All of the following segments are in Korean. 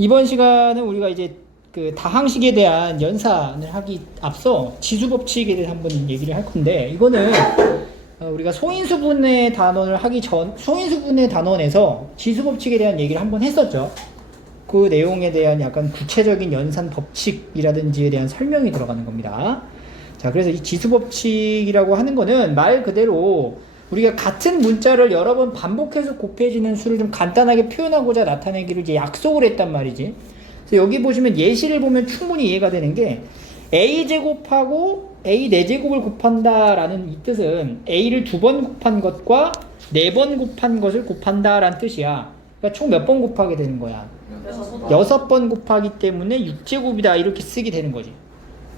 이번 시간은 우리가 이제 그 다항식에 대한 연산을 하기 앞서 지수법칙에 대해서 한번 얘기를 할 건데, 이거는 우리가 소인수분해 단원을 하기 전, 소인수분해 단원에서 지수법칙에 대한 얘기를 한번 했었죠. 그 내용에 대한 약간 구체적인 연산 법칙이라든지에 대한 설명이 들어가는 겁니다. 자, 그래서 이 지수법칙이라고 하는 거는 말 그대로 우리가 같은 문자를 여러 번 반복해서 곱해지는 수를 좀 간단하게 표현하고자 나타내기를 이제 약속을 했단 말이지. 그래서 여기 보시면 예시를 보면 충분히 이해가 되는 게, a제곱하고 a 4제곱을 곱한다라는 이 뜻은 a를 2번 곱한 것과 4번 곱한 것을 곱한다라는 뜻이야. 그러니까 총 몇 번 곱하게 되는 거야? 6번 곱하기 때문에 6제곱이다 이렇게 쓰게 되는 거지.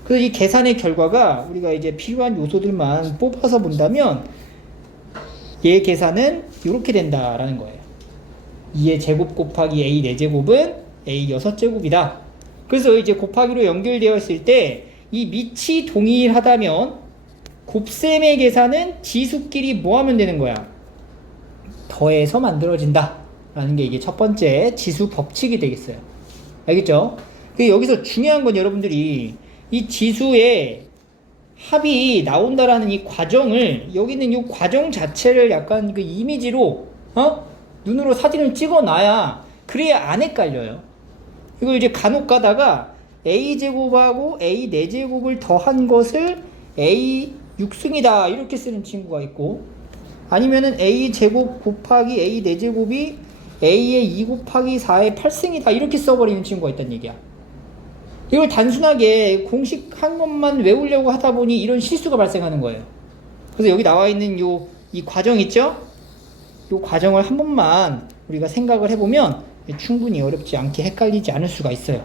그래서 이 계산의 결과가 우리가 이제 필요한 요소들만 뽑아서 본다면 얘 계산은 이렇게 된다라는 거예요. 2의 제곱 곱하기 a 4제곱은 a 6제곱이다. 그래서 이제 곱하기로 연결되어 있을 때 이 밑이 동일하다면 곱셈의 계산은 지수끼리 뭐 하면 되는 거야? 더해서 만들어진다 라는 게 이게 첫 번째 지수 법칙이 되겠어요. 알겠죠? 여기서 중요한 건 여러분들이 이 지수의 합이 나온다라는 이 과정을, 여기 있는 이 과정 자체를 약간 그 이미지로 눈으로 사진을 찍어 놔야, 그래야 안 헷갈려요. 이걸 이제 간혹 가다가 a제곱하고 a 4제곱을 더한 것을 a 6승이다 이렇게 쓰는 친구가 있고, 아니면은 a제곱 곱하기 a 4제곱이 a의 2 곱하기 4의 8승이다 이렇게 써버리는 친구가 있다는 얘기야. 이걸 단순하게 공식 한 것만 외우려고 하다 보니 이런 실수가 발생하는 거예요. 그래서 여기 나와 있는 이 과정 있죠? 이 과정을 한 번만 우리가 생각을 해보면 충분히 어렵지 않게 헷갈리지 않을 수가 있어요.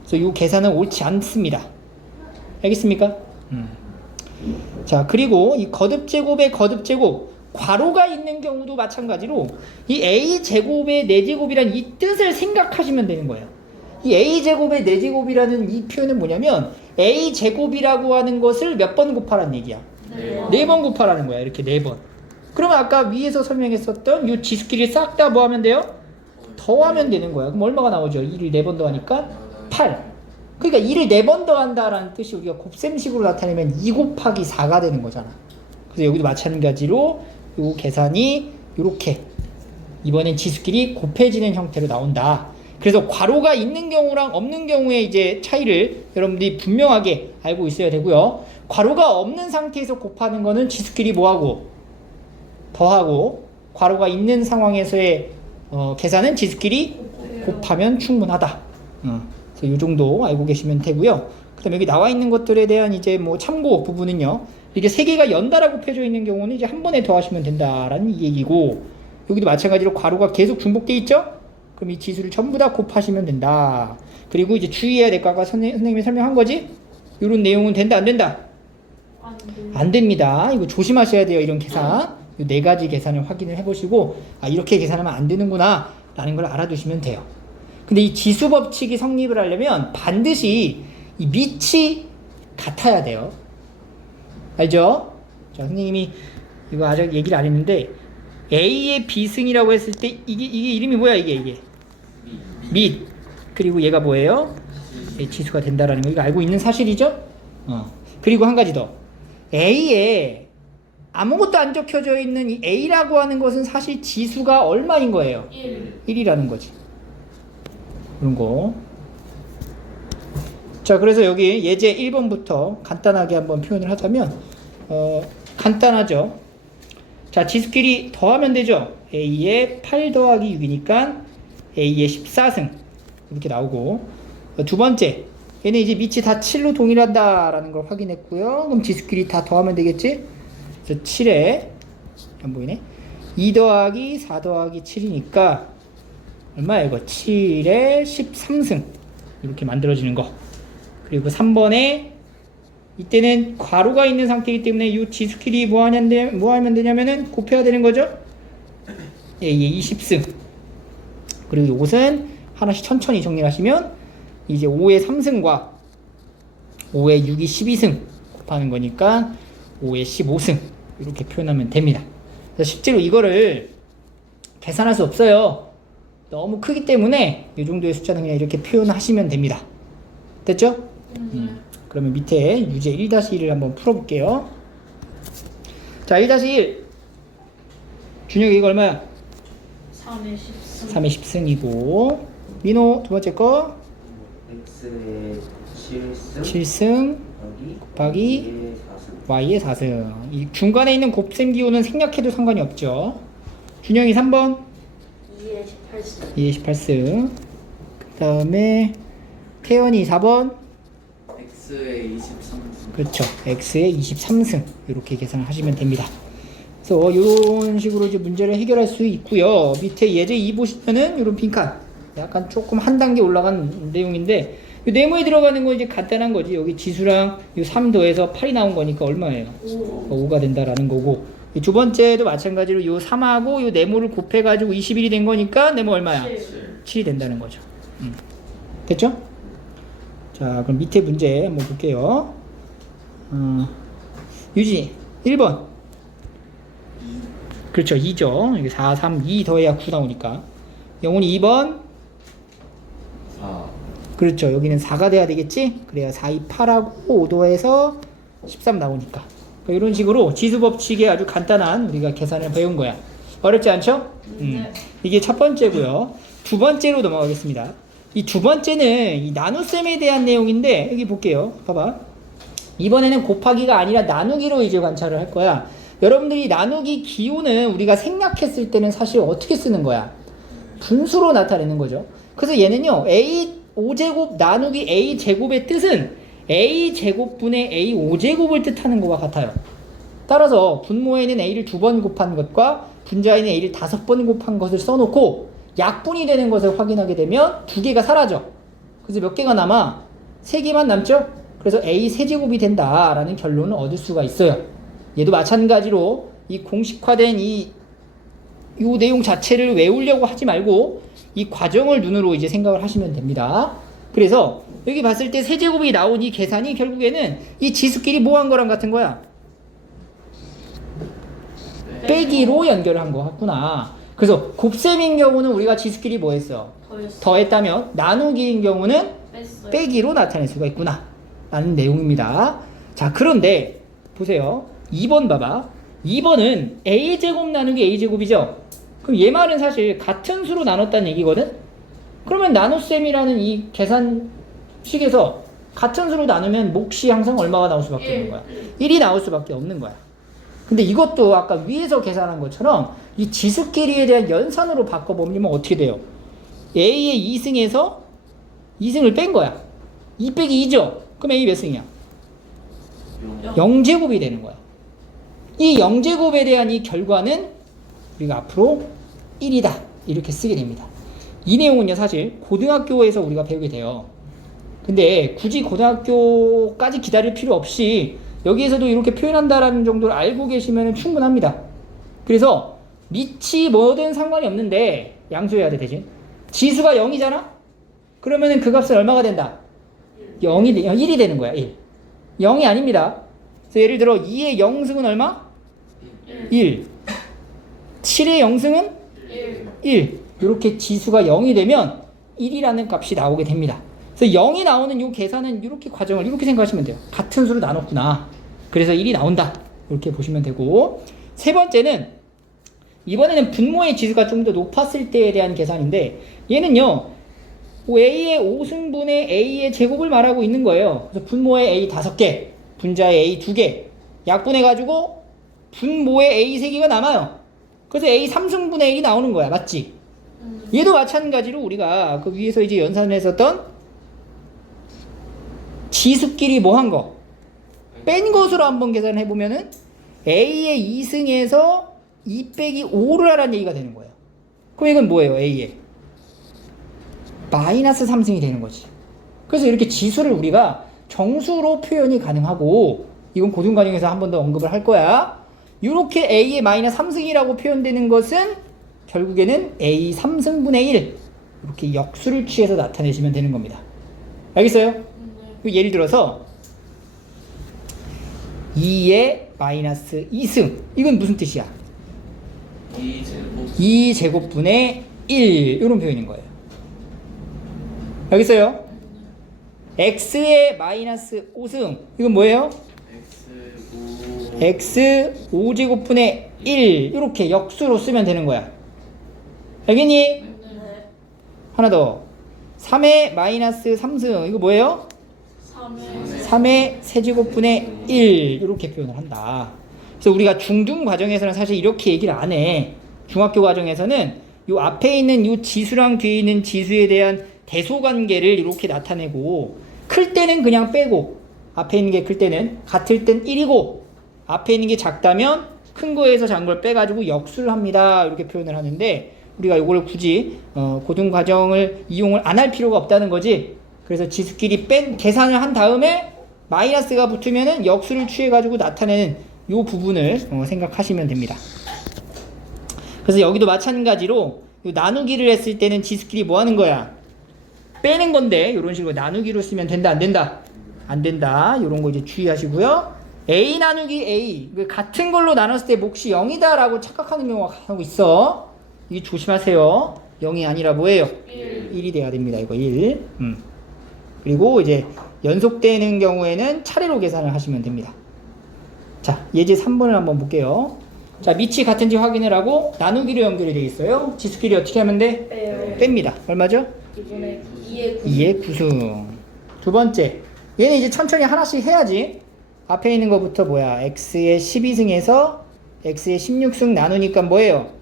그래서 이 계산은 옳지 않습니다. 알겠습니까? 자, 그리고 이 거듭제곱의 거듭제곱, 괄호가 있는 경우도 마찬가지로 이 a제곱의 4제곱이란 이 뜻을 생각하시면 되는 거예요. 이 a제곱의 4제곱이라는 이 표현은 뭐냐면 a제곱이라고 하는 것을 몇 번 곱하라는 얘기야? 4번 곱하라는 거야. 이렇게 4번. 그러면 아까 위에서 설명했었던 이 지수끼리 싹 다 뭐 하면 돼요? 더하면 되는 거야. 그럼 얼마가 나오죠? 2를 4번 더하니까 8. 그러니까 2를 4번 더한다라는 뜻이 우리가 곱셈식으로 나타내면 2 곱하기 4가 되는 거잖아. 그래서 여기도 마찬가지로 이 계산이 이렇게 이번엔 지수끼리 곱해지는 형태로 나온다. 그래서 괄호가 있는 경우랑 없는 경우의 이제 차이를 여러분들이 분명하게 알고 있어야 되고요. 괄호가 없는 상태에서 곱하는 거는 지수끼리 뭐하고? 더하고, 괄호가 있는 상황에서의 계산은 지수끼리 곱하면 충분하다. 그래서 이 정도 알고 계시면 되고요. 그 다음에 여기 나와 있는 것들에 대한 이제 뭐 참고 부분은요. 이게 3개가 연달아 곱해져 있는 경우는 이제 한 번에 더하시면 된다라는 얘기고, 여기도 마찬가지로 괄호가 계속 중복돼 있죠? 그럼 이 지수를 전부 다 곱하시면 된다. 그리고 이제 주의해야 될 거가 선생님이 설명한 거지? 이런 내용은 된다, 안 된다? 안 됩니다. 이거 조심하셔야 돼요. 이런 계산. 이 4가지 계산을 확인을 해보시고, 아, 이렇게 계산하면 안 되는구나 라는 걸 알아두시면 돼요. 근데 이 지수 법칙이 성립을 하려면 반드시 이 밑이 같아야 돼요. 알죠? 자, 선생님이 이거 아직 얘기를 안 했는데, a의 비승이라고 했을 때 이게 이름이 뭐야? 이게 밑. 그리고 얘가 뭐예요? 지수가 된다라는 거 이거 알고 있는 사실이죠? 그리고 한 가지 더, a에 아무것도 안 적혀져 있는 이 a라고 하는 것은 사실 지수가 얼마인 거예요? 1이라는 거지. 그런 거. 자, 그래서 여기 예제 1번부터 간단하게 한번 표현을 하자면, 간단하죠. 자, 지수끼리 더하면 되죠. a의 8 더하기 6이니까 a의 14승 이렇게 나오고, 두 번째, 얘는 이제 밑이 다 7로 동일하다라는 걸 확인했고요. 그럼 지수끼리 다 더하면 되겠지? 그래서 7에, 안 보이네? 2 더하기 4 더하기 7이니까 얼마야 이거? 7에 13승 이렇게 만들어지는 거. 그리고 3번에 이때는 괄호가 있는 상태이기 때문에 이 지수끼리 뭐 하면 되냐면은 곱해야 되는 거죠? a의 20승. 그리고 이것은 하나씩 천천히 정리하시면 이제 5의 3승과 5의 6이 12승 곱하는 거니까 5의 15승 이렇게 표현하면 됩니다. 실제로 이거를 계산할 수 없어요. 너무 크기 때문에 이 정도의 숫자는 그냥 이렇게 표현하시면 됩니다. 됐죠? 그러면 밑에 유제 1-1을 한번 풀어볼게요. 자, 1-1 준혁이 이거 얼마야? 3의 10승. 3의 10승이고 민호 두 번째 거 X의 7승 7승 곱하기 Y의 4승. 이 중간에 있는 곱셈 기호는 생략해도 상관이 없죠. 준영이 3번 2의 18승. 2의 18승. 그 다음에 태연이 4번 X의 23승. 그렇죠. X의 23승 이렇게 계산을 하시면 됩니다. 그래서 이런 식으로 이제 문제를 해결할 수 있고요. 밑에 예제 2 보시면은 이런 빈칸 약간 조금 한 단계 올라간 내용인데 이 네모에 들어가는 거 이제 간단한 거지. 여기 지수랑 이 3 더해서 8이 나온 거니까 얼마예요? 5가 된다라는 거고 이 두 번째도 마찬가지로 이 3하고 이 네모를 곱해가지고 21이 된 거니까 네모 얼마야? 7이 된다는 거죠. 됐죠? 자, 그럼 밑에 문제 한번 볼게요. 유진이 1번 그렇죠. 2죠. 이게 4, 3, 2 더해야 9 나오니까 영훈이 2번 4 그렇죠. 여기는 4가 돼야 되겠지? 그래야 4, 2, 8하고 5 더해서 13 나오니까 그러니까 이런 식으로 지수법칙의 아주 간단한 우리가 계산을 배운 거야. 어렵지 않죠? 이게 첫 번째고요. 두 번째로 넘어가겠습니다. 이 두 번째는 이 나눗셈에 대한 내용인데 여기 볼게요. 봐봐. 이번에는 곱하기가 아니라 나누기로 이제 관찰을 할 거야. 여러분들이 나누기 기호는 우리가 생략했을 때는 사실 어떻게 쓰는 거야? 분수로 나타내는 거죠. 그래서 얘는요. a 5제곱 나누기 a 제곱의 뜻은 a 제곱분의 a 5제곱을 뜻하는 것과 같아요. 따라서 분모에는 a를 2번 곱한 것과 분자에는 a를 5번 곱한 것을 써놓고 약분이 되는 것을 확인하게 되면 2개가 사라져. 그래서 몇 개가 남아? 3개만 남죠? 그래서 a 세제곱이 된다라는 결론을 얻을 수가 있어요. 얘도 마찬가지로 이 공식화된 이 내용 자체를 외우려고 하지 말고 이 과정을 눈으로 이제 생각을 하시면 됩니다. 그래서 여기 봤을 때 세제곱이 나온 이 계산이 결국에는 이 지수끼리 뭐 한 거랑 같은 거야? 빼기로 연결을 한 거 같구나. 그래서 곱셈인 경우는 우리가 지수끼리 뭐 했어? 더했다면 나누기인 경우는 뺐어요. 빼기로 나타낼 수가 있구나 라는 내용입니다. 자, 그런데 보세요. 2번 봐봐. 2번은 a제곱 나누기 a제곱이죠. 그럼 얘 말은 사실 같은 수로 나눴다는 얘기거든. 그러면 나눗셈이라는 이 계산식에서 같은 수로 나누면 몫이 항상 얼마가 나올 수밖에 없는 거야? 1이 나올 수밖에 없는 거야. 근데 이것도 아까 위에서 계산한 것처럼 이 지수끼리에 대한 연산으로 바꿔보면 어떻게 돼요? a의 2승에서 2승을 뺀 거야. 2 빼기 2죠? 그럼 a 몇 승이야? 0제곱이 되는 거야. 이 0제곱에 대한 이 결과는 우리가 앞으로 1이다 이렇게 쓰게 됩니다. 이 내용은요 사실 고등학교에서 우리가 배우게 돼요. 근데 굳이 고등학교까지 기다릴 필요 없이 여기에서도 이렇게 표현한다라는 정도를 알고 계시면 충분합니다. 그래서 밑이 뭐든 상관이 없는데 양수해야 돼. 대신 지수가 0이잖아? 그러면은 그 값은 얼마가 된다? 1이 되는 거야. 1. 0이 아닙니다. 그래서 예를 들어 2의 0승은 얼마? 1. 7의 0승은 1. 이렇게 지수가 0이 되면 1이라는 값이 나오게 됩니다. 그래서 0이 나오는 이 계산은 이렇게 과정을 이렇게 생각하시면 돼요. 같은 수로 나눴구나. 그래서 1이 나온다. 이렇게 보시면 되고, 세 번째는 이번에는 분모의 지수가 좀 더 높았을 때에 대한 계산인데 얘는요 a의 5승분의 a의 제곱을 말하고 있는 거예요. 그래서 분모의 a 5개, 분자의 a 2개 약분해가지고 분모의 a 3개가 남아요. 그래서 a 3승분의 1이 나오는 거야. 맞지? 얘도 마찬가지로 우리가 그 위에서 이제 연산을 했었던 지수끼리 뭐 한 거? 뺀 것으로 한번 계산을 해보면은 a의 2승에서 2 빼기 5를 하라는 얘기가 되는 거예요. 그럼 이건 뭐예요? a의 마이너스 3승이 되는 거지. 그래서 이렇게 지수를 우리가 정수로 표현이 가능하고, 이건 고등과정에서 한 번 더 언급을 할 거야. 이렇게 a의 마이너스 3승이라고 표현되는 것은 결국에는 a 3승분의 1 이렇게 역수를 취해서 나타내시면 되는 겁니다. 알겠어요? 예를 들어서 2의 마이너스 2승, 이건 무슨 뜻이야? 2제곱 2제곱분의 1 이런 표현인 거예요. 알겠어요? x의 마이너스 5승 이건 뭐예요? x 5제곱분의 1 이렇게 역수로 쓰면 되는 거야. 알겠니? 네. 하나 더 3의 마이너스 3승 이거 뭐예요? 3의 3의 세제곱분의 1 이렇게 표현을 한다. 그래서 우리가 중등 과정에서는 사실 이렇게 얘기를 안 해. 중학교 과정에서는 요 앞에 있는 요 지수랑 뒤에 있는 지수에 대한 대소관계를 이렇게 나타내고 클 때는 그냥 빼고 앞에 있는 게 클 때는 같을 땐 1이고 앞에 있는 게 작다면 큰 거에서 작은 걸 빼가지고 역수를 합니다. 이렇게 표현을 하는데 우리가 이걸 굳이 고등 과정을 이용을 안 할 필요가 없다는 거지. 그래서 지수끼리 계산을 한 다음에 마이너스가 붙으면은 역수를 취해가지고 나타내는 요 부분을 생각하시면 됩니다. 그래서 여기도 마찬가지로 요 나누기를 했을 때는 지수끼리 뭐 하는 거야? 빼는 건데 이런 식으로 나누기로 쓰면 된다 안 된다? 안 된다. 이런 거 이제 주의하시고요. A 나누기 A 같은 걸로 나눴을 때 몫이 0이다 라고 착각하는 경우가 하고 있어. 이게 조심하세요. 0이 아니라 뭐예요? 1이 돼야 됩니다. 이거 1. 그리고 이제 연속되는 경우에는 차례로 계산을 하시면 됩니다. 자, 예제 3번을 한번 볼게요. 자, 밑이 같은지 확인을 하고 나누기로 연결이 되어 있어요. 지수끼리 어떻게 하면 돼? 빼요. 뺍니다. 얼마죠? 2의 9승. 두 번째. 얘는 이제 천천히 하나씩 해야지. 앞에 있는 것부터 뭐야? x의 12승에서 x의 16승 나누니까 뭐예요?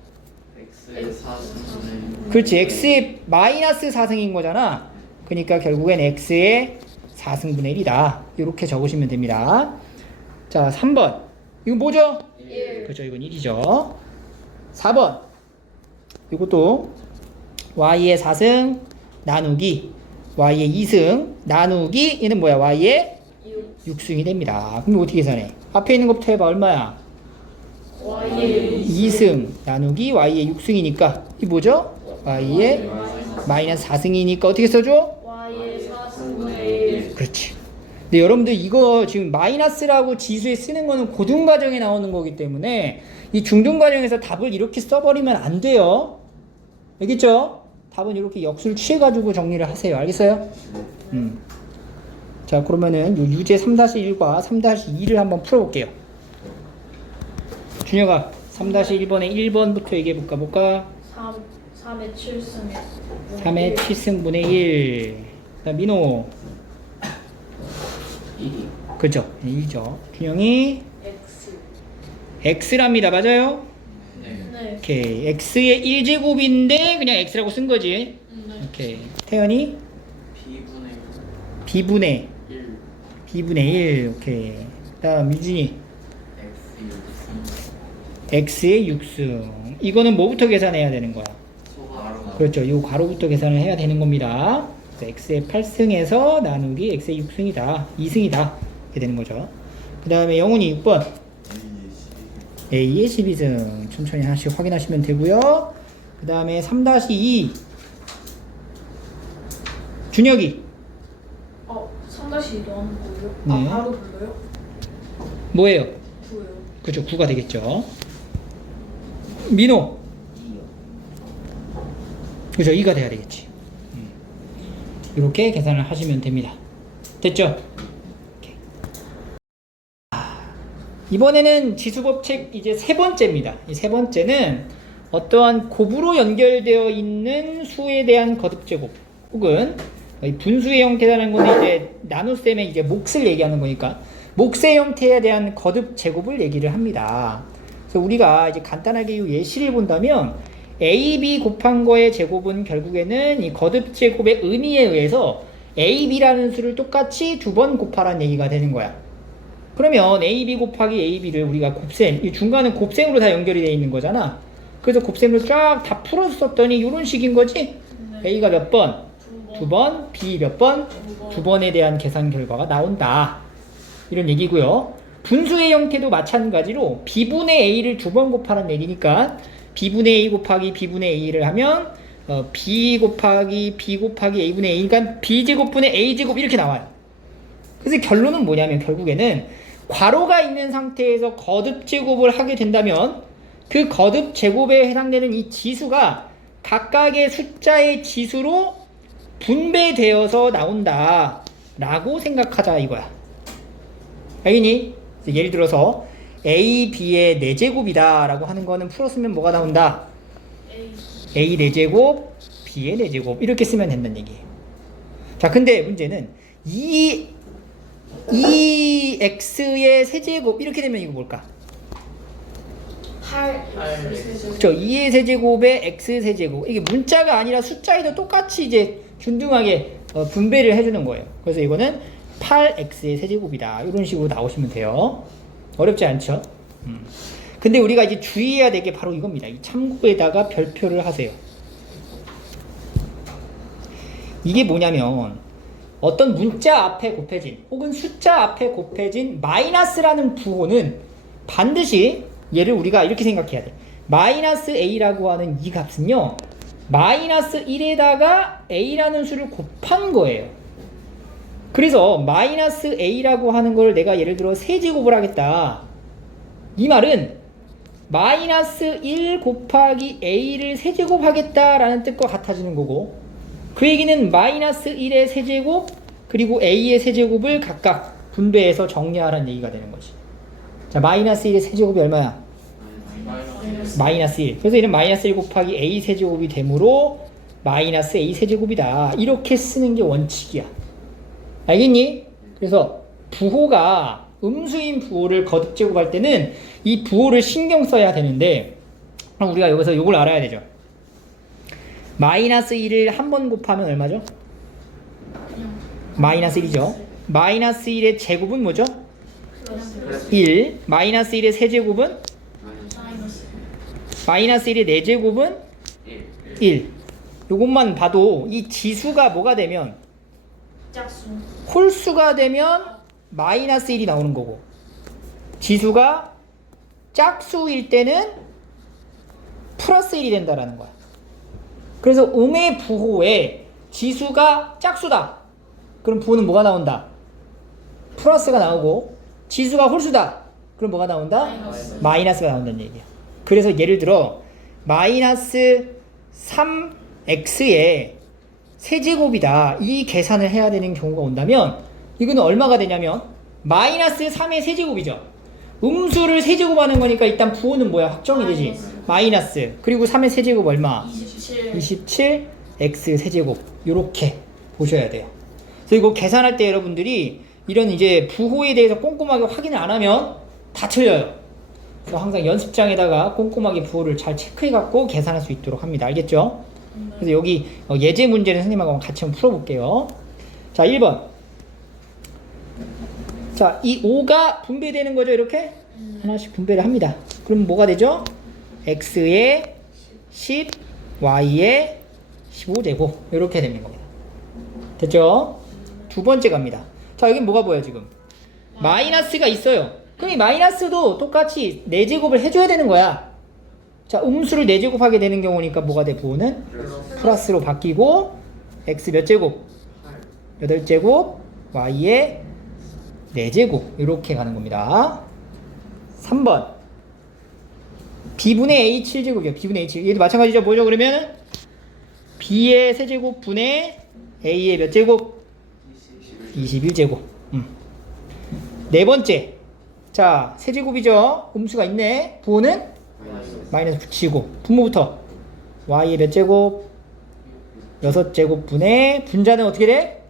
x의 4승분의 그렇지. x의 마이너스 4승인 거잖아. 그러니까 결국엔 x의 4승분의 1이다. 이렇게 적으시면 됩니다. 자, 3번. 이거 뭐죠? 1. 그렇죠. 이건 1이죠. 4번. 이것도 y의 4승 나누기 y의 2승 나누기 얘는 뭐야? y의 6승이 됩니다. 그럼 어떻게 계산해? 앞에 있는 것부터 해봐. 얼마야? Y의 2승 나누기 y의 6승이니까 이 뭐죠? y의 마이너스 4승이니까 어떻게 써줘? Y의 4승분의 1. 그렇지. 근데 여러분들 이거 지금 마이너스라고 지수에 쓰는 거는 고등 과정에 나오는 거기 때문에 이 중등 과정에서 답을 이렇게 써버리면 안 돼요. 알겠죠? 답은 이렇게 역수를 취해가지고 정리를 하세요. 알겠어요? 자, 그러면은 요 유제 3-1과 3-2를 한번 풀어볼게요. 준혁아, 3-1번에 1번부터 얘기해볼까? 볼까? 3의 7승. 3의 7승분의 1. 자, 민호. 1이 그죠? 1이죠. 준영이 X. x랍니다. 맞아요? 네. 오케이. x의 1제곱인데 그냥 x라고 쓴 거지. 네. 오케이. 태연이 b분의 b분의 1 b분의 1. 오케이. 다음 유진이 x 6승 x의 6승. 이거는 뭐부터 계산해야 되는 거야? 소가로 그렇죠. 요 괄호부터 계산을 해야 되는 겁니다. 그래서 x의 8승에서 나누기 x의 6승이다. 2승이다. 이렇게 되는 거죠. 그 다음에 영훈이 6번. a의 12승. 천천히 하나씩 확인하시면 되고요. 그 다음에 3-2. 준혁이. 3-2도 하는 거예요? 네. 바로 불러요? 뭐예요? 9요. 그렇죠. 9가 되겠죠. 민호. 2요. 그죠. 2가 돼야 되겠지. 이렇게 계산을 하시면 됩니다. 됐죠? 오케이. 이번에는 지수법칙 이제 세 번째입니다. 이 세 번째는 어떠한 곱으로 연결되어 있는 수에 대한 거듭제곱 혹은 분수의 형태라는 거는 이제 나눗셈의 이제 몫을 얘기하는 거니까 몫의 형태에 대한 거듭제곱을 얘기를 합니다. 그래서 우리가 이제 간단하게 이 예시를 본다면 AB 곱한 거의 제곱은 결국에는 이 거듭제곱의 의미에 의해서 AB라는 수를 똑같이 두 번 곱하라는 얘기가 되는 거야. 그러면 AB 곱하기 AB를 우리가 곱셈, 이 중간은 곱셈으로 다 연결이 되어 있는 거잖아. 그래서 곱셈을 쫙 다 풀어서 썼더니 이런 식인 거지? 네. A가 몇 번? 2번. 두 번, B 몇 번? 2번에 대한 계산 결과가 나온다. 이런 얘기고요. 분수의 형태도 마찬가지로 B분의 A를 두 번 곱하라는 얘기니까 B분의 A 곱하기 B분의 A를 하면 B 곱하기 B 곱하기 A분의 A, 그러니까 B제곱분의 A제곱 이렇게 나와요. 그래서 결론은 뭐냐면 결국에는 괄호가 있는 상태에서 거듭제곱을 하게 된다면 그 거듭제곱에 해당되는 이 지수가 각각의 숫자의 지수로 분배되어서 나온다 라고 생각하자 이거야. 알겠니? 예를 들어서 a, b의 4제곱이다 라고 하는 거는 풀었으면 뭐가 나온다? a 4제곱, b의 4제곱 이렇게 쓰면 된다는 얘기예요. 자, 근데 문제는 이 x의 세제곱 이렇게 되면 이거 뭘까? 8 그렇죠. 2의 세제곱에 x 세제곱. 이게 문자가 아니라 숫자에도 똑같이 이제 균등하게 분배를 해주는 거예요. 그래서 이거는 8x의 세제곱이다. 이런 식으로 나오시면 돼요. 어렵지 않죠? 근데 우리가 이제 주의해야 될 게 바로 이겁니다. 이 참고에다가 별표를 하세요. 이게 뭐냐면 어떤 문자 앞에 곱해진 혹은 숫자 앞에 곱해진 마이너스라는 부호는 반드시 얘를 우리가 이렇게 생각해야 돼. 마이너스 a라고 하는 이 값은요, 마이너스 1에다가 a라는 수를 곱한 거예요. 그래서 마이너스 a라고 하는 걸 내가 예를 들어 세제곱을 하겠다. 이 말은 마이너스 1 곱하기 a를 세제곱 하겠다라는 뜻과 같아지는 거고, 그 얘기는 마이너스 1의 세제곱 그리고 a의 세제곱을 각각 분배해서 정리하라는 얘기가 되는 거지. 자, 마이너스 1의 세제곱이 얼마야? 마이너스 1. 그래서 이는 마이너스 1 곱하기 a 세제곱이 되므로 마이너스 a 세제곱이다. 이렇게 쓰는 게 원칙이야. 알겠니? 그래서 부호가 음수인 부호를 거듭 제곱할 때는 이 부호를 신경 써야 되는데, 그럼 우리가 여기서 이걸 알아야 되죠. 마이너스 1을 한 번 곱하면 얼마죠? 마이너스 1이죠. 마이너스 1의 제곱은 뭐죠? 1. 마이너스 1의 세제곱은? 마이너스 1의 4제곱은? 1. 요것만 봐도 이 지수가 뭐가 되면? 짝수 홀수가 되면 마이너스 1이 나오는 거고, 지수가 짝수일 때는 플러스 1이 된다라는 거야. 그래서 음의 부호에 지수가 짝수다. 그럼 부호는 뭐가 나온다? 플러스가 나오고, 지수가 홀수다. 그럼 뭐가 나온다? 마이너스가 나온다는 얘기야. 그래서 예를 들어 마이너스 3x의 세제곱이다. 이 계산을 해야 되는 경우가 온다면 이거는 얼마가 되냐면 마이너스 3의 세제곱이죠. 음수를 세제곱하는 거니까 일단 부호는 뭐야? 확정이 되지. 마이너스. 그리고 3의 세제곱 얼마? 27 x 세제곱. 요렇게 보셔야 돼요. 그래서 이거 계산할 때 여러분들이 이런 이제 부호에 대해서 꼼꼼하게 확인을 안 하면 다 틀려요. 그래서 항상 연습장에다가 꼼꼼하게 부호를 잘 체크해 갖고 계산할 수 있도록 합니다. 알겠죠? 그래서 여기 예제 문제는 선생님하고 같이 한번 풀어볼게요. 자, 1번. 자, 이 5가 분배되는 거죠. 이렇게 하나씩 분배를 합니다. 그럼 뭐가 되죠? x의 10, y의 15제곱 이렇게 되는 겁니다. 됐죠? 두 번째 갑니다. 자, 여기 뭐가 보여요 지금? 마이너스가 있어요. 그럼 이 마이너스도 똑같이 4제곱을 해줘야 되는 거야. 자, 음수를 4제곱하게 되는 경우니까 뭐가 돼? 부호는 플러스로 바뀌고 x 몇 제곱? 8제곱, y의 4제곱 이렇게 가는 겁니다. 3번 b분의 a 7제곱이요. b분의 a 7. 얘도 마찬가지죠. 뭐죠? 그러면 b의 세제곱 분의 a의 몇 제곱? 21제곱. 네 번째. 자, 세제곱이죠. 음수가 있네. 부호는 마이너스 붙이고 분모부터 y의 몇 제곱? 6제곱 분의 분자는 어떻게 돼?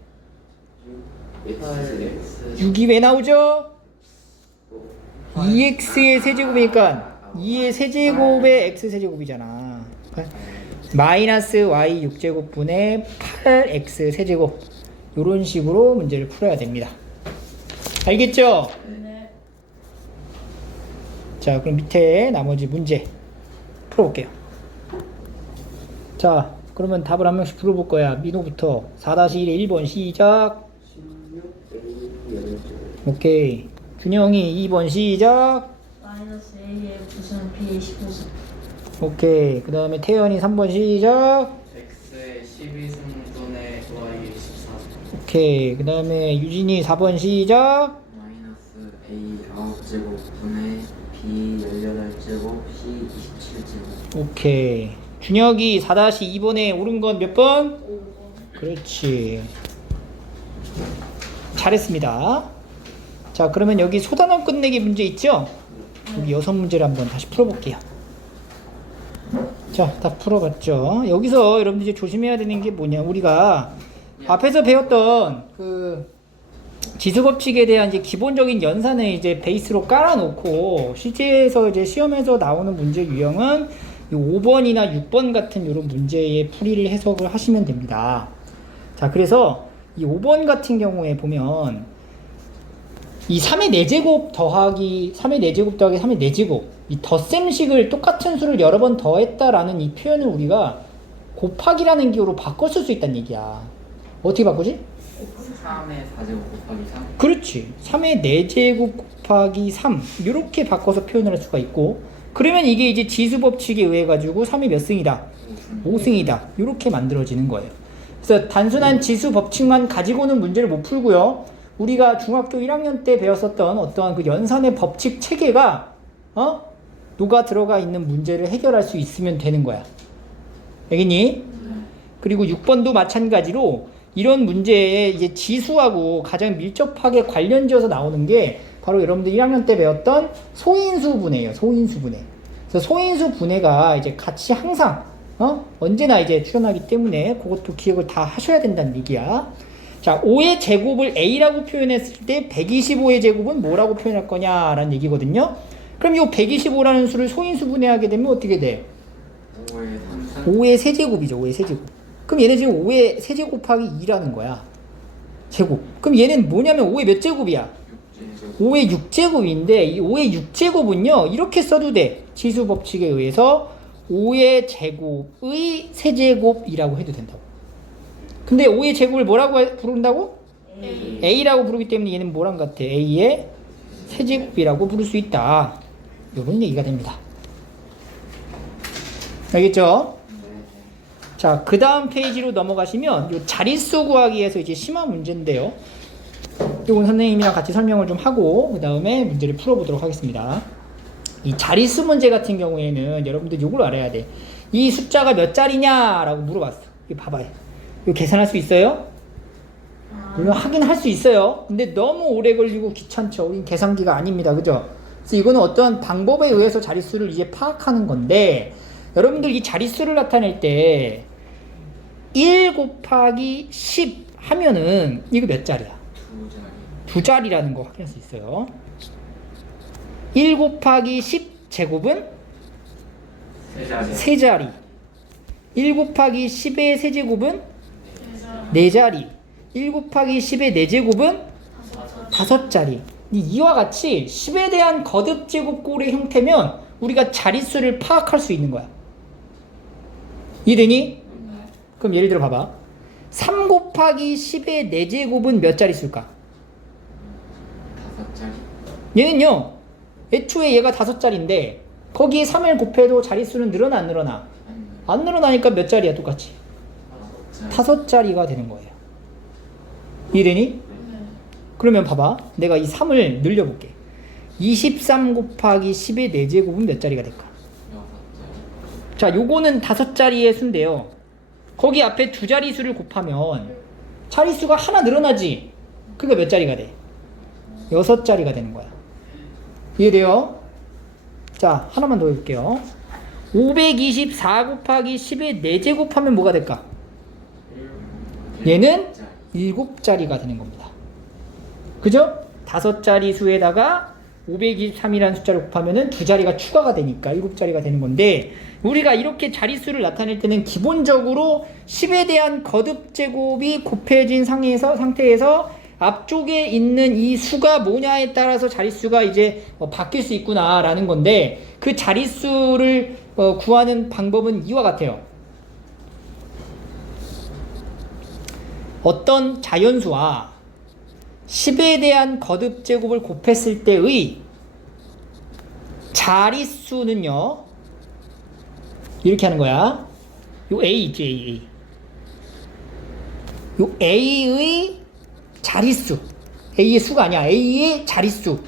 6이 왜 나오죠? 2x의 세제곱이니까 2의 세제곱의 x 세제곱이잖아. 마이너스 y 6제곱 분의 8x 세제곱. 이런 식으로 문제를 풀어야 됩니다. 알겠죠? 네. 자, 그럼 밑에 나머지 문제 풀어볼게요. 자, 그러면 답을 한 명씩 풀어볼 거야. 민호부터 4-1의 1번 시작. 16 오케이. 준영이 2번 시작. 마이너스 A의 부수는 B의 15. 오케이. 그 다음에 태연이 3번 시작. x의 12승분의 y의 14. 오케이. 그 다음에 유진이 4번 시작. 마이너스 a 9제곱 분의 b 18제곱 c 27제곱. 오케이. 준혁이 4-2번에 옳은 건 몇 번? 5번. 그렇지. 잘했습니다. 자, 그러면 여기 소단원 끝내기 문제 있죠? 여기 6문제를 한번 다시 풀어볼게요. 자, 다 풀어봤죠? 여기서 여러분들 이제 조심해야 되는 게 뭐냐? 우리가 앞에서 배웠던 그 지수법칙에 대한 이제 기본적인 연산을 이제 베이스로 깔아놓고 실제에서 이제 시험에서 나오는 문제 유형은 이 5번이나 6번 같은 이런 문제의 풀이를 해석을 하시면 됩니다. 자, 그래서 이 5번 같은 경우에 보면 이 3의 4제곱 더하기 3의 4제곱 더하기 3의 4제곱 이 덧셈식을 똑같은 수를 여러 번 더했다라는 이 표현을 우리가 곱하기라는 기호로 바꿔 쓸 수 있다는 얘기야. 어떻게 바꾸지? 3의 4제곱 곱하기 3. 그렇지. 3의 4제곱 곱하기 3 이렇게 바꿔서 표현을 할 수가 있고, 그러면 이게 이제 지수법칙에 의해 가지고 3이 몇 승이다? 5승이다. 이렇게 만들어지는 거예요. 그래서 단순한 지수법칙만 가지고는 문제를 못 풀고요. 우리가 중학교 1학년 때 배웠었던 어떠한 그 연산의 법칙 체계가 녹아 들어가 있는 문제를 해결할 수 있으면 되는 거야. 알겠니? 그리고 6번도 마찬가지로 이런 문제에 이제 지수하고 가장 밀접하게 관련지어서 나오는 게 바로 여러분들 1학년 때 배웠던 소인수 분해예요. 소인수 분해. 그래서 소인수 분해가 이제 같이 항상 언제나 이제 출현하기 때문에 그것도 기억을 다 하셔야 된다는 얘기야. 자, 5의 제곱을 A라고 표현했을 때 125의 제곱은 뭐라고 표현할 거냐라는 얘기거든요. 그럼 이 125라는 수를 소인수 분해하게 되면 어떻게 돼? 5의 3승. 5의 세제곱이죠. 5의 세제곱. 그럼 얘는 지금 5의 세제곱 곱하기 2라는 거야. 제곱. 그럼 얘는 뭐냐면 5의 몇 제곱이야? 6제곱. 5의 6제곱인데 이 5의 6제곱은요. 이렇게 써도 돼. 지수 법칙에 의해서 5의 제곱의 세제곱이라고 해도 된다고. 근데 5의 제곱을 뭐라고 부른다고? A라고 부르기 때문에 얘는 뭐랑 같아? A의 세제곱이라고 부를 수 있다. 이런 얘기가 됩니다. 알겠죠? 자, 그 다음 페이지로 넘어가시면 요 자릿수 구하기에서 이제 심화 문제인데요. 이건 선생님이랑 같이 설명을 좀 하고 그 다음에 문제를 풀어보도록 하겠습니다. 이 자릿수 문제 같은 경우에는 여러분들 요걸 알아야 돼. 이 숫자가 몇 자리냐라고 물어봤어. 이거 봐봐요. 이거 계산할 수 있어요? 물론 하긴 할 수 있어요. 근데 너무 오래 걸리고 귀찮죠. 우린 계산기가 아닙니다. 그죠? 그래서 이거는 어떠한 방법에 의해서 자릿수를 이제 파악하는 건데, 여러분들 이 자릿수를 나타낼 때 1 곱하기 10 하면은 이거 몇 자리야? 2자리. 두 자리라는 거 확인할 수 있어요. 1 곱하기 10 제곱은 3자리. 세 자리. 1 곱하기 10의 세제곱은 4자리. 1 곱하기 10의 4제곱은 5자리. 이와 같이 10에 대한 거듭 제곱꼴의 형태면 우리가 자릿수를 파악할 수 있는 거야. 이해되니? 그럼 예를 들어 봐봐. 3 곱하기 10의 4제곱은 몇 자릿수일까? 5자리. 얘는요, 애초에 얘가 5자리인데 거기에 3을 곱해도 자릿수는 늘어나 안 늘어나? 안 늘어나니까 몇 자리야 똑같이? 5자리가 되는 거예요. 이해되니? 그러면 봐봐. 내가 이 3을 늘려볼게. 23 곱하기 10의 4제곱은 몇 자리가 될까? 6자리. 자, 요거는 5자리의 수인데요. 거기 앞에 두 자릿수를 곱하면 자릿수가 하나 늘어나지? 그게 몇 자리가 돼? 6자리가 되는 거야. 이해돼요? 자, 하나만 더 해볼게요. 524 곱하기 10의 4제곱 하면 뭐가 될까? 얘는 7자리가 되는 겁니다. 그죠? 5자리 수에다가 523이라는 숫자를 곱하면은 두 자리가 추가가 되니까 7자리가 되는 건데, 우리가 이렇게 자릿수를 나타낼 때는 기본적으로 10에 대한 거듭 제곱이 곱해진 상태에서 앞쪽에 있는 이 수가 뭐냐에 따라서 자릿수가 이제 바뀔 수 있구나라는 건데, 그 자릿수를 구하는 방법은 이와 같아요. 어떤 자연수와 10에 대한 거듭 제곱을 곱했을 때의 자릿수는요, 이렇게 하는 거야. 요 A 있지, A. 요 A의 자릿수, A의 수가 아니야. A의 자릿수에다가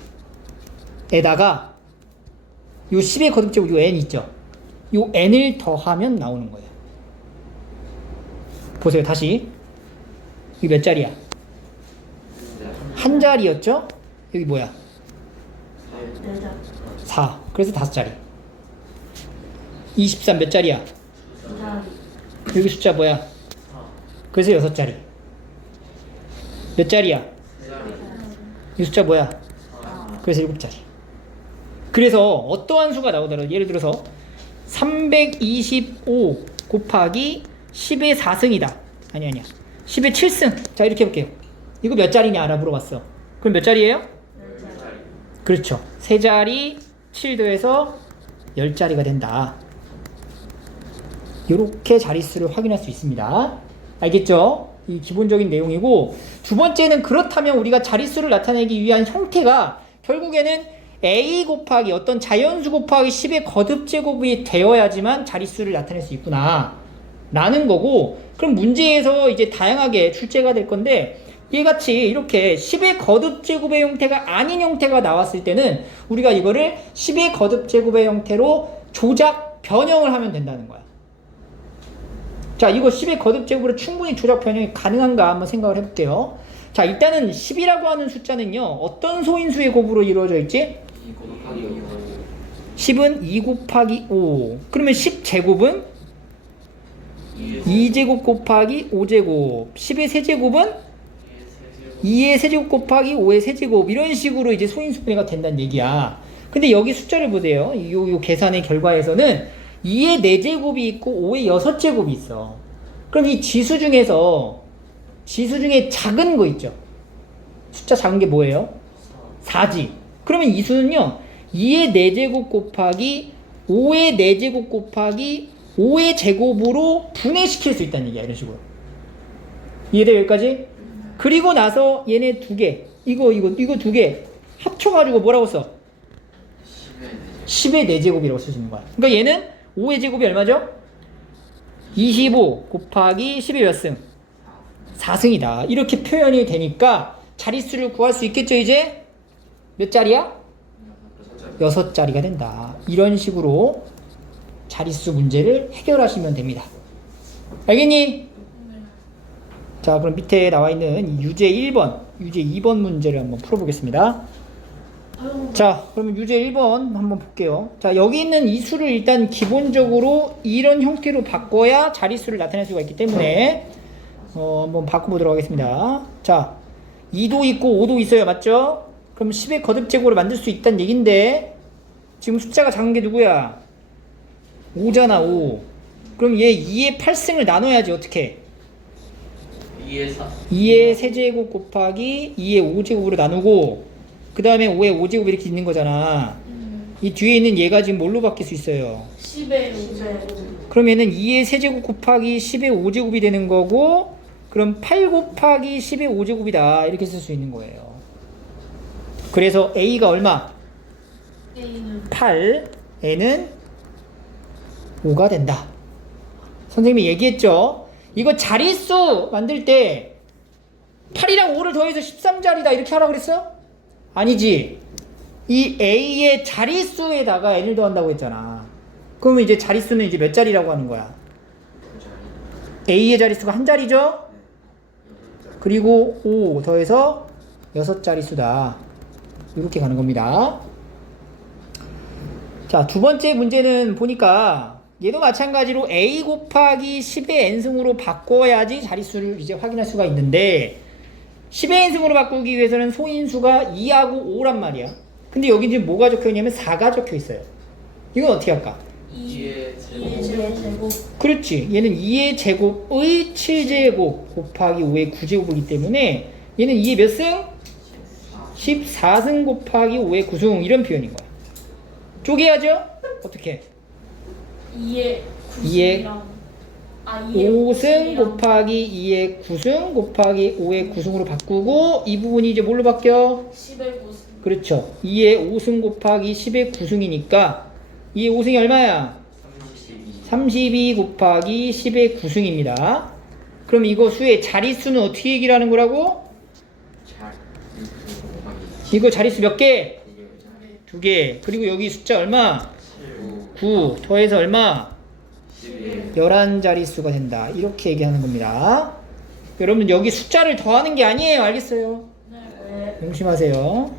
요 10의 거듭 제곱 요 N 있죠. 요 n을 더하면 나오는 거예요. 보세요. 다시. 이게 몇 자리야? 한 자리였죠? 여기 뭐야? 네자 4. 그래서 5자리. 23 몇 자리야? 두자리 여기 숫자 뭐야? 그래서 6자리. 몇 자리야? 이 숫자 뭐야? 그래서 7자리. 그래서 어떠한 수가 나오더라도 예를 들어서 325 곱하기 10의 4승이다. 아니야. 10의 7승. 자, 이렇게 해볼게요. 이거 몇 자리냐 알아 물어봤어. 그럼 몇 자리예요? 그렇죠. 3자리 7 더해서 10자리가 된다. 이렇게 자릿수를 확인할 수 있습니다. 알겠죠? 이 기본적인 내용이고, 두 번째는 그렇다면 우리가 자릿수를 나타내기 위한 형태가 결국에는 a 곱하기 어떤 자연수 곱하기 10의 거듭제곱이 되어야지만 자릿수를 나타낼 수 있구나 라는 거고, 그럼 문제에서 이제 다양하게 출제가 될 건데, 이같이 이렇게 10의 거듭제곱의 형태가 아닌 형태가 나왔을 때는 우리가 이거를 10의 거듭제곱의 형태로 조작 변형을 하면 된다는 거야. 자, 이거 10의 거듭제곱으로 충분히 조작 변형이 가능한가 한번 생각을 해볼게요. 자, 일단은 10이라고 하는 숫자는요, 어떤 소인수의 곱으로 이루어져 있지? 10은 2 곱하기 5. 그러면 10제곱은 2제곱 곱하기 5제곱. 10의 세제곱은 2의 세제곱 곱하기 5의 세제곱. 이런 식으로 이제 소인수분해가 된다는 얘기야. 근데 여기 숫자를 보세요. 요 계산의 결과에서는 2의 4제곱이 있고 5의 6제곱이 있어. 그럼 이 지수 중에 작은 거 있죠? 숫자 작은 게 뭐예요? 4지. 그러면 이 수는요, 2의 4제곱 곱하기 5의 4제곱 곱하기 5의 제곱으로 분해시킬 수 있다는 얘기야. 이런 식으로. 이해돼요? 여기까지? 그리고 나서 얘네 두 개, 이거 두 개 합쳐가지고 뭐라고 써? 10의 4제곱이라고 쓸 수 있는 거야. 그러니까 얘는 5의 제곱이 얼마죠? 25 곱하기 10의 몇 승? 4승이다. 이렇게 표현이 되니까 자릿수를 구할 수 있겠죠, 이제? 몇 자리야? 6자리가 된다. 이런 식으로 자릿수 문제를 해결하시면 됩니다. 알겠니? 자, 그럼 밑에 나와 있는 유제 1번, 유제 2번 문제를 한번 풀어보겠습니다. 자, 그러면 유제 1번 한번 볼게요. 자, 여기 있는 이 수를 일단 기본적으로 이런 형태로 바꿔야 자릿수를 나타낼 수가 있기 때문에 한번 바꿔보도록 하겠습니다. 자, 2도 있고 5도 있어요. 맞죠? 그럼 10의 거듭제곱으로 만들 수 있다는 얘긴데, 지금 숫자가 작은 게 누구야? 5잖아, 5. 그럼 얘 2의 8승을 나눠야지. 어떻게? 2의 세제곱 곱하기 2의 5제곱으로 나누고, 그 다음에 5의 5제곱 이렇게 있는 거잖아. 이 뒤에 있는 얘가 지금 뭘로 바뀔 수 있어요? 10의 5제곱 그럼 얘는 2의 세제곱 곱하기 10의 5제곱이 되는 거고, 그럼 8 곱하기 10의 5제곱이다. 이렇게 쓸 수 있는 거예요. 그래서 A가 얼마? A는 8, N은 5가 된다. 선생님이 얘기했죠? 이거 자릿수 만들 때 8이랑 5를 더해서 13자리다 이렇게 하라고 그랬어? 아니지. 이 A의 자릿수에다가 N을 더한다고 했잖아. 그러면 이제 자릿수는 이제 몇 자리라고 하는 거야? A의 자릿수가 한 자리죠? 그리고 5 더해서 6자릿수다. 이렇게 가는 겁니다. 자, 두 번째 문제는 보니까 얘도 마찬가지로 A 곱하기 10의 n승으로 바꿔야지 자릿수를 이제 확인할 수가 있는데, 10의 n승으로 바꾸기 위해서는 소인수가 2하고 5란 말이야. 근데 여기 지금 뭐가 적혀 있냐면 4가 적혀 있어요. 이건 어떻게 할까? 2의 제곱 그렇지. 얘는 2의 제곱의 7제곱 곱하기 5의 9제곱이기 때문에 얘는 2의 몇 승? 14승 곱하기 5의 9승. 이런 표현인 거야. 쪼개야죠? 어떻게? 2의 2의 9승이랑 5승 곱하기 2의 9승 곱하기 5의 9승으로 바꾸고, 이 부분이 이제 뭘로 바뀌어? 10의 9승 그렇죠. 2의 5승 곱하기 10의 9승이니까 2의 5승이 얼마야? 32 곱하기 10의 9승입니다. 그럼 이거 수의 자릿수는 어떻게 얘기를 하는 거라고? 이거 자릿수 몇 개? 2개. 그리고 여기 숫자 얼마? 9 더해서 얼마? 11. 11자릿수가 된다. 이렇게 얘기하는 겁니다. 여러분 여기 숫자를 더하는 게 아니에요. 알겠어요? 네. 명심하세요.